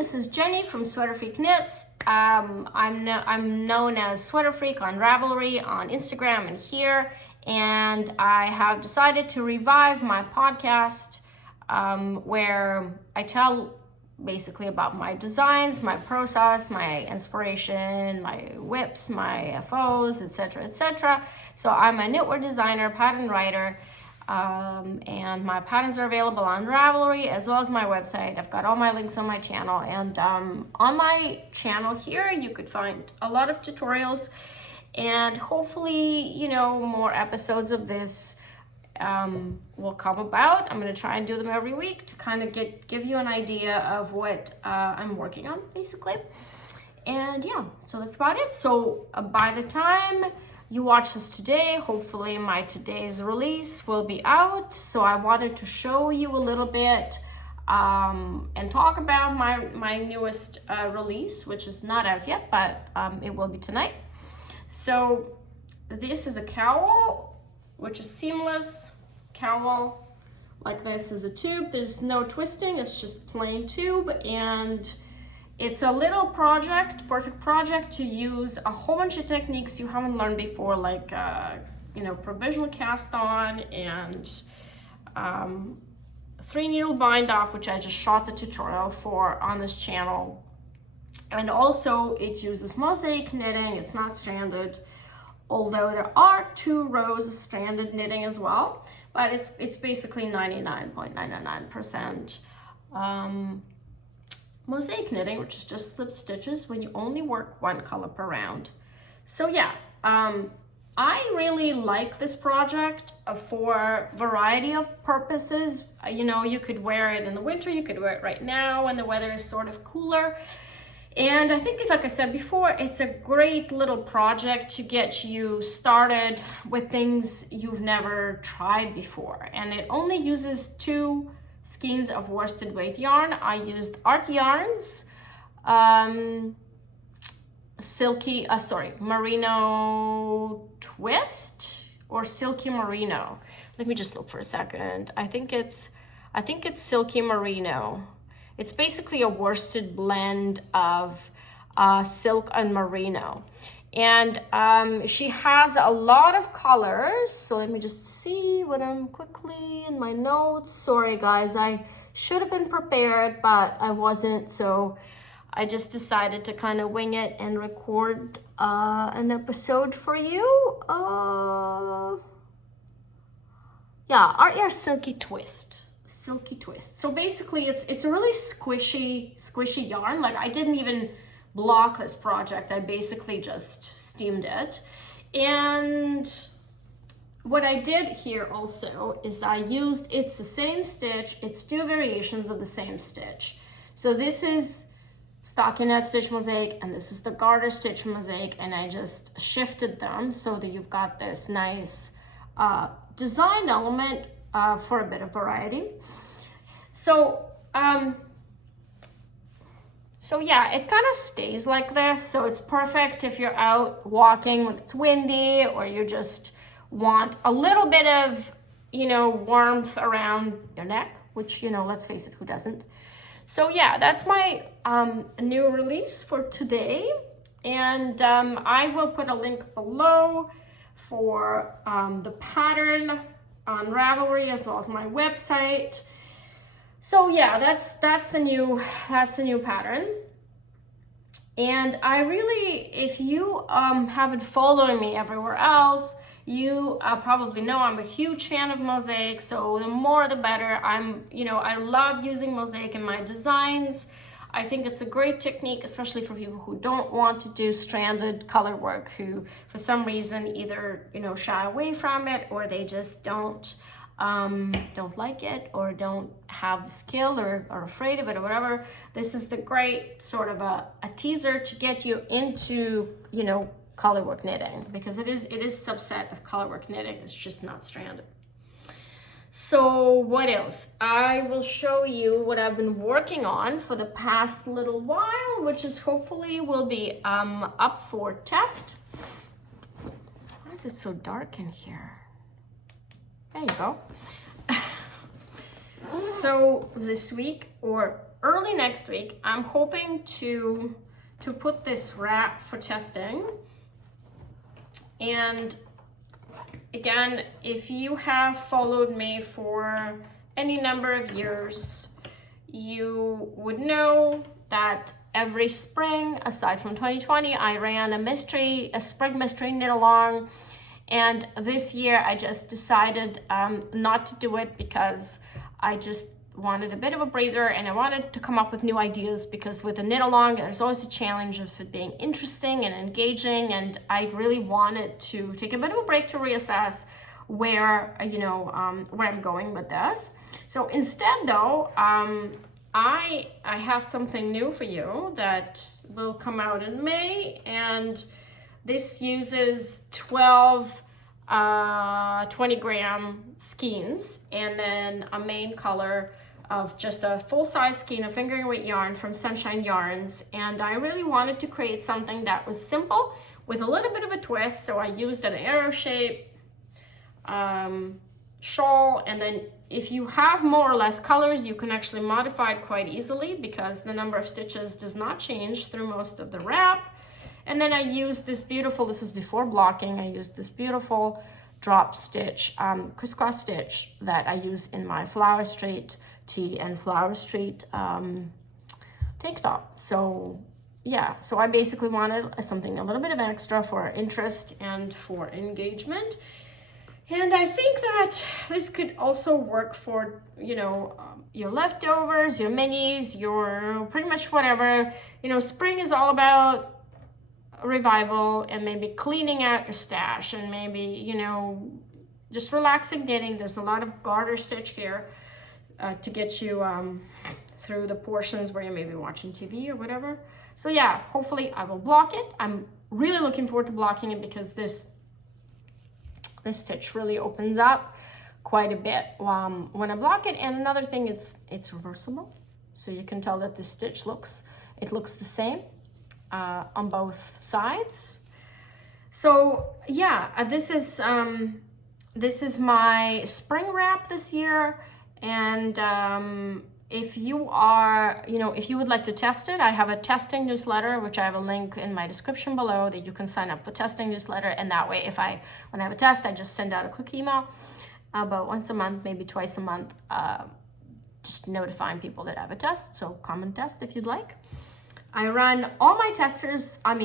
this is Jenny from Sweaterfreak'S. I'm known as Sweater Freak on Ravelry, on Instagram, and here. And I have decided to revive my podcast where I tell basically about my designs, my process, my inspiration, my whips, my FOs, etc., etc. So I'm a knitwear designer, pattern writer. And my patterns are available on Ravelry as well as my website. I've got all my links on my channel, and on my channel here you could find a lot of tutorials, and hopefully more episodes of this will come about. I'm going to try and do them every week to kind of give you an idea of what I'm working on basically. And yeah, so that's about it. So by the time you watch this today, hopefully my today's release will be out. So I wanted to show you a little bit and talk about my newest release, which is not out yet, but it will be tonight. So this is a cowl, which is seamless cowl. Like this is a tube. There's no twisting, it's just plain tube, and it's a little project, perfect project to use a whole bunch of techniques you haven't learned before, like provisional cast on and 3-needle bind off, which I just shot the tutorial for on this channel. And also it uses mosaic knitting. It's not stranded, although there are 2 rows of stranded knitting as well, but it's basically 99.999% mosaic knitting, which is just slip stitches when you only work 1 color per round. So yeah, I really like this project for a variety of purposes. You could wear it in the winter, you could wear it right now when the weather is sort of cooler. And I think, like I said before, it's a great little project to get you started with things you've never tried before. And it only uses 2 skeins of worsted weight yarn. I used Art Yarns merino twist or silky merino. Let me just look for a second. I think it's silky merino. It's basically a worsted blend of silk and merino. And she has a lot of colors. So let me just see what I'm quickly in my notes. Sorry guys, I should have been prepared, but I wasn't. So I just decided to kind of wing it and record an episode for you. Yeah, Art Yarn Silky Twist. Silky Twist. So basically it's a really squishy yarn. Like I didn't even block this project. I basically just steamed it. And what I did here also is it's the same stitch. It's 2 variations of the same stitch. So this is stockinette stitch mosaic and this is the garter stitch mosaic, and I just shifted them so that you've got this nice design element for a bit of variety. So yeah, it kind of stays like this. So it's perfect if you're out walking when it's windy, or you just want a little bit of, warmth around your neck, which, let's face it, who doesn't? So yeah, that's my new release for today. And I will put a link below for the pattern on Ravelry as well as my website. So yeah, that's the new pattern. And I really, if you haven't followed me everywhere else, you probably know I'm a huge fan of mosaic. So the more the better. I love using mosaic in my designs. I think it's a great technique, especially for people who don't want to do stranded color work, who for some reason either shy away from it, or they just don't like it, or don't have the skill, or are afraid of it, or whatever. This is the great sort of a teaser to get you into colorwork knitting, because it is subset of colorwork knitting. It's just not stranded. So what else? I will show you what I've been working on for the past little while, which is hopefully will be up for test. Why is it so dark in here? There you go. So this week, or early next week, I'm hoping to put this wrap for testing. And again, if you have followed me for any number of years, you would know that every spring, aside from 2020, I ran a spring mystery knit along. And this year I just decided not to do it because I just wanted a bit of a breather, and I wanted to come up with new ideas, because with a knit along, there's always a challenge of it being interesting and engaging, and I really wanted to take a bit of a break to reassess where where I'm going with this. So instead though, I have something new for you that will come out in May, and this uses 12 20-gram skeins, and then a main color of just a full-size skein of fingering weight yarn from Sunshine Yarns. And I really wanted to create something that was simple with a little bit of a twist, so I used an arrow shape shawl. And then if you have more or less colors, you can actually modify it quite easily, because the number of stitches does not change through most of the wrap. And then I used this beautiful, this is before blocking, I used this beautiful drop stitch, crisscross stitch that I use in my Flower Street tee and Flower Street tank top. So yeah, so I basically wanted something a little bit of extra for interest and for engagement. And I think that this could also work for, your leftovers, your minis, your pretty much whatever. Spring is all about revival and maybe cleaning out your stash, and maybe, just relaxing knitting. There's a lot of garter stitch here to get you through the portions where you may be watching TV or whatever. So yeah, hopefully I will block it. I'm really looking forward to blocking it, because this stitch really opens up quite a bit when I block it. And another thing, it's reversible, so you can tell that this stitch looks the same on both sides. So yeah, this is my spring wrap this year. And if you are, if you would like to test it, I have a testing newsletter, which I have a link in my description below, that you can sign up for testing newsletter. And that way, when I have a test, I just send out a quick email about once a month, maybe twice a month, just notifying people that I have a test. So come and test if you'd like. I run all my tests on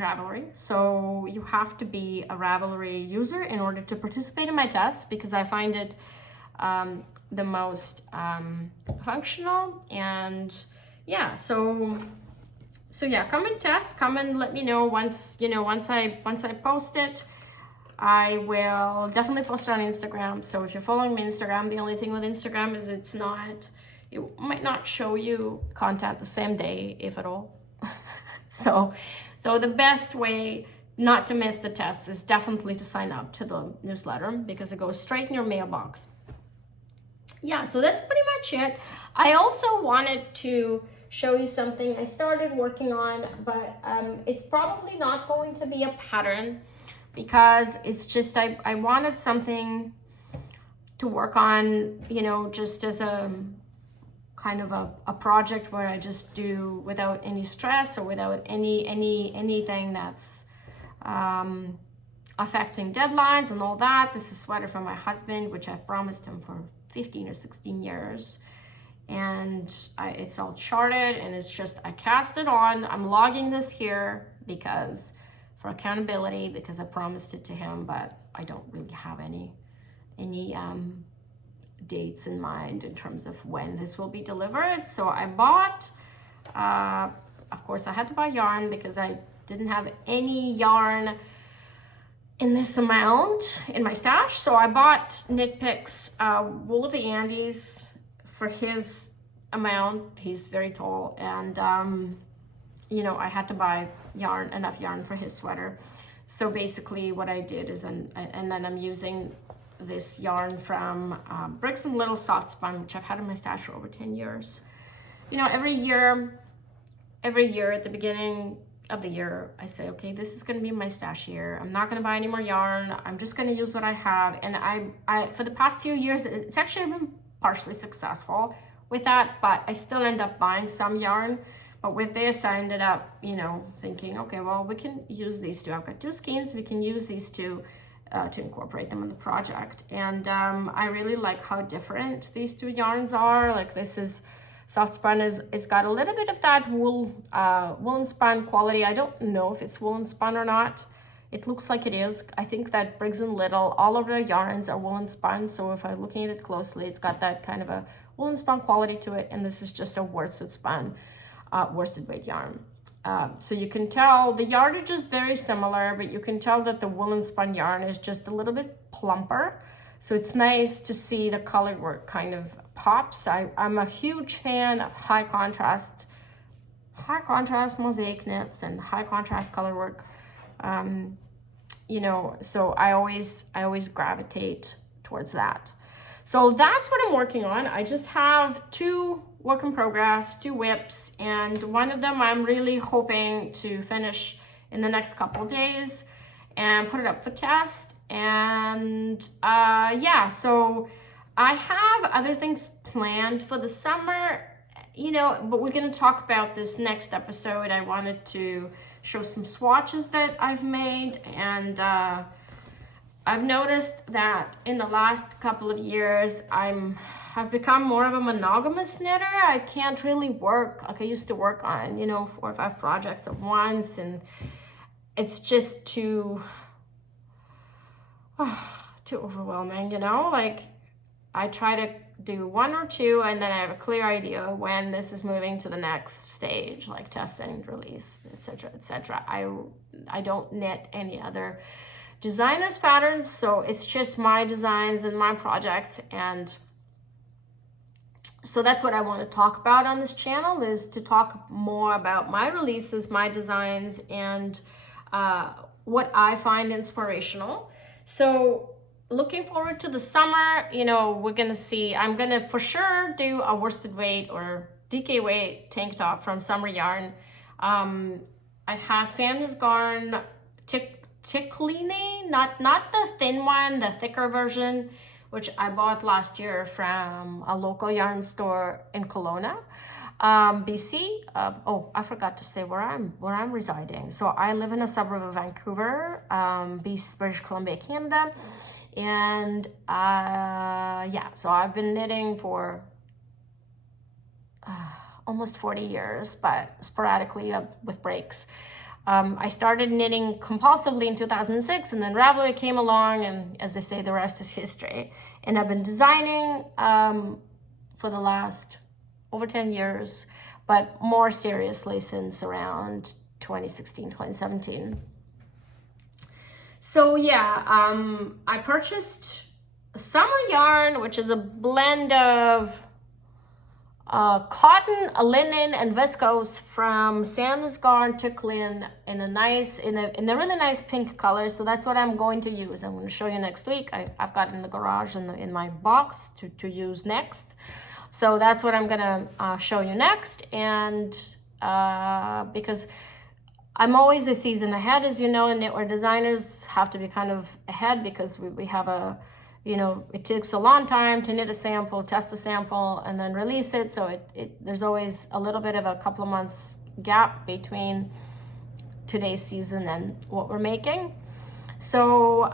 Ravelry. So you have to be a Ravelry user in order to participate in my tests, because I find it the most functional. And yeah, so yeah, come and test, come and let me know once I post it. I will definitely post it on Instagram. So if you're following me on Instagram, the only thing with Instagram is it might not show you content the same day, if at all. So the best way not to miss the tests is definitely to sign up to the newsletter, because it goes straight in your mailbox. Yeah, so that's pretty much it. I also wanted to show you something I started working on, but it's probably not going to be a pattern, because it's just I wanted something to work on, just as a kind of a project where I just do without any stress or without anything that's affecting deadlines and all that. This is a sweater from my husband, which I've promised him for 15 or 16 years. And it's all charted, and it's just, I cast it on. I'm logging this here because for accountability, because I promised it to him, but I don't really have any dates in mind in terms of when this will be delivered. So I bought, of course I had to buy yarn, because I didn't have any yarn in this amount in my stash. So I bought Knit Picks Wool of the Andes for his amount. He's very tall, and I had to buy enough yarn for his sweater. So basically what I did is, and then I'm using this yarn from Bricks and Little Soft Spun, which I've had in my stash for over 10 years. Every year at the beginning of the year, I say, okay, this is going to be my stash year. I'm not going to buy any more yarn. I'm just going to use what I have. And I for the past few years, it's actually been partially successful. with that, but I still end up buying some yarn. But with this, I ended up, you know, thinking, okay, well, we can use these two. I've got two skeins. We can use these two to incorporate them in the project. And I really like how different these two yarns are. Like this is soft spun, it's got a little bit of that woolen spun quality. I don't know if it's woolen spun or not. It looks like it is. I think that Briggs & Little, all of their yarns are woolen spun. So if I'm looking at it closely, it's got that kind of a woolen spun quality to it. And this is just a worsted spun, worsted weight yarn. So you can tell the yardage is very similar, but you can tell that the woolen spun yarn is just a little bit plumper. So it's nice to see the color work kind of pops. I'm a huge fan of high contrast mosaic knits and high contrast color work. You know, so I always gravitate towards that. So that's what I'm working on. I just have two work in progress, two whips, and one of them I'm really hoping to finish in the next couple of days and put it up for test. And yeah, so I have other things planned for the summer, you know, but we're going to talk about this next episode. I wanted to show some swatches that I've made, and I've noticed that in the last couple of years I've become more of a monogamous knitter. I can't really work like I used to work on, you know, 4 or 5 projects at once, and it's just too overwhelming, you know. Like I try to do 1 or 2 and then I have a clear idea when this is moving to the next stage, like testing, release, etc., etc. I don't knit any other designers' patterns, so it's just my designs and my projects. And so that's what I want to talk about on this channel, is to talk more about my releases, my designs, and what I find inspirational. So looking forward to the summer, you know, we're gonna see, I'm gonna for sure do a worsted weight or DK weight tank top from Summer Yarn. I have Santa's Garn Tickline, not the thin one, the thicker version, which I bought last year from a local yarn store in Kelowna, BC. Oh, I forgot to say where I'm residing. So I live in a suburb of Vancouver, British Columbia, Canada. And yeah, so I've been knitting for almost 40 years, but sporadically with breaks. I started knitting compulsively in 2006, and then Ravelry came along, and as they say, the rest is history. And I've been designing for the last over 10 years, but more seriously since around 2016, 2017. So yeah, I purchased Summer Yarn, which is a blend of cotton, linen, and viscose from Santa's Garn Tickline in a really nice pink color. So that's what I'm going to use. I'm going to show you next week. I've got it in the garage in my box to use next. So that's what I'm going to show you next. And because I'm always a season ahead, as you know, and knitwear designers have to be kind of ahead, because we have a, you know, it takes a long time to knit a sample, test a sample, and then release it. So there's always a little bit of a couple of months gap between today's season and what we're making. So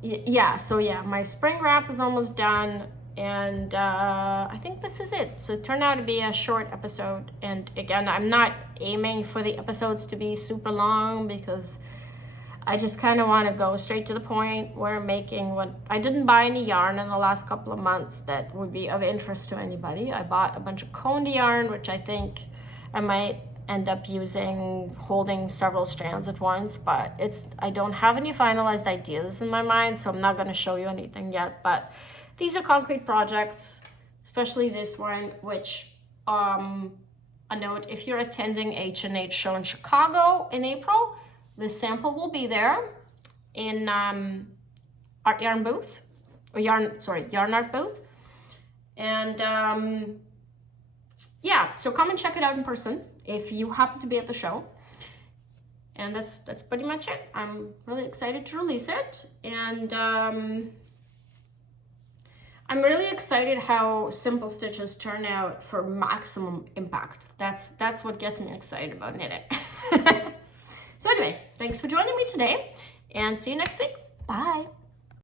yeah, my spring wrap is almost done. And I think this is it. So it turned out to be a short episode. And again, I'm not aiming for the episodes to be super long, because I just kind of want to go straight to the point. Where I'm making what I didn't buy any yarn in the last couple of months that would be of interest to anybody. I bought a bunch of coned yarn, which I think I might end up using, holding several strands at once, but I don't have any finalized ideas in my mind, so I'm not going to show you anything yet. But these are concrete projects, especially this one, which a note, if you're attending H&H show in Chicago in April, this sample will be there in our yarn booth, or yarn art booth. And yeah, so come and check it out in person if you happen to be at the show. And that's pretty much it. I'm really excited to release it. And I'm really excited how simple stitches turn out for maximum impact. That's what gets me excited about knitting. So anyway, thanks for joining me today, and see you next week. Bye.